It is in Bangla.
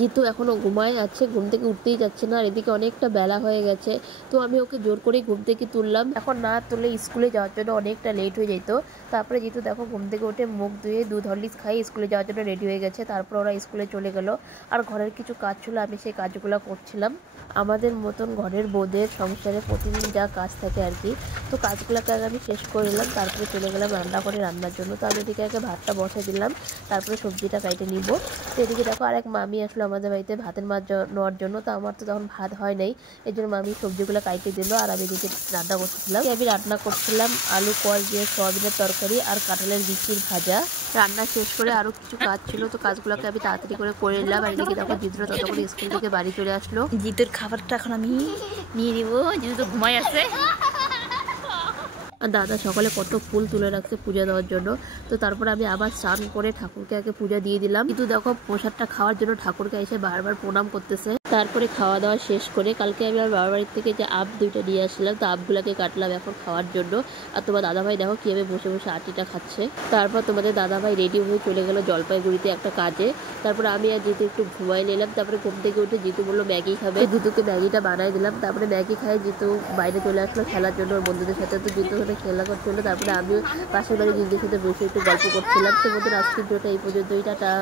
জিতু এখনো ঘুমায় যাচ্ছে, ঘুম থেকে উঠতেই যাচ্ছে না, আর এদিকে অনেকটা বেলা হয়ে গেছে। তো আমি ওকে জোর করে ঘুম থেকে তুললাম, এখন না তুললে স্কুলে যাওয়ার জন্য অনেকটা লেট হয়ে যেত। তারপরে জিতু দেখো ঘুম থেকে উঠে মুখ ধুয়ে দুধ হরলিক্স খাই স্কুলে যাওয়ার জন্য রেডি হয়ে গেছে। তারপর ওরা স্কুলে চলে গেল, আর ঘরের কিছু কাজ ছিল আমি সেই কাজগুলো করছিলাম। আমাদের মতন ঘরের বউদের সংসারে প্রতিদিন যা কাজ থাকে আর কি, তো কাজগুলোকে আগে আমি শেষ করে নিলাম, তারপরে চলে গেলাম রান্না করে রান্নার জন্য। তো আমি এদিকে আগে ভাতটা বসে দিলাম, তারপরে সবজিটা কাটে নিব। তো এদিকে দেখো আরেক মামি আসলো আমাদের বাড়িতে ভাতের মাছ নেওয়ার জন্য। তো আমার তো তখন ভাত হয় নাই, এই জন্য মামি সবজিগুলো কাটে দিল, আর আমি এদিকে রান্না করতেছিলাম। আমি রান্না করছিলাম আলু কল দিয়ে সয়াবিনের তরকারি আর কাঁঠালের বিচির ভাজা। রান্না শেষ করে আরো কিছু কাজ ছিল, তো কাজগুলোকে আমি তাড়াতাড়ি করে নিলাম। আর এদিকে দেখো জিতুরা ততক্ষণ স্কুল থেকে বাড়ি চলে আসলো। জিতুর খাবারটা এখন আমি নিয়ে নিব, জিতু তো ঘুমাই আছে। আর দাদা সকালে কত ফুল তুলে রাখছে পূজা দেওয়ার জন্য। তো তারপর আমি আবার স্নান করে ঠাকুরকে আগে পূজা দিয়ে দিলাম। কিন্তু দেখো প্রসাদটা খাওয়ার জন্য ঠাকুরকে এসে বারবার প্রণাম করতেছে। তারপরে খাওয়া দাওয়া শেষ করে কালকে আমি আমার বাবার বাড়ির থেকে যে আম দুইটা নিয়ে আসছিলাম, তো আমগুলাকে কাটলাম এখন খাওয়ার জন্য। আর তোমার দাদাভাই দেখো কিভাবে বসে বসে আটিটা খাচ্ছে। তারপর তোমাদের দাদাভাই রেডি হয়ে চলে গেল জলপাইগুড়িতে একটা কাজে। তারপরে আমি আর জিতু একটু ঘুমাই নিলাম। তারপরে ঘুম থেকে উঠে জিতু বললো ম্যাগি খাবে, জিতুকে ম্যাগিটা বানাই দিলাম। তারপরে ম্যাগি খাই জিতু বাইরে চলে আসলো খেলার জন্য ওর বন্ধুদের সাথে। তো জিতু ওখানে খেলা করছিল, তারপরে আমিও পাশের বাড়ি জিতুদের সাথে বসে একটু গল্প করছিলাম। তো বন্ধুরা আজকের ভিডিওটা এই পর্যন্তই, টাটা।